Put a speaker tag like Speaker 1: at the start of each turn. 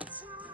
Speaker 1: time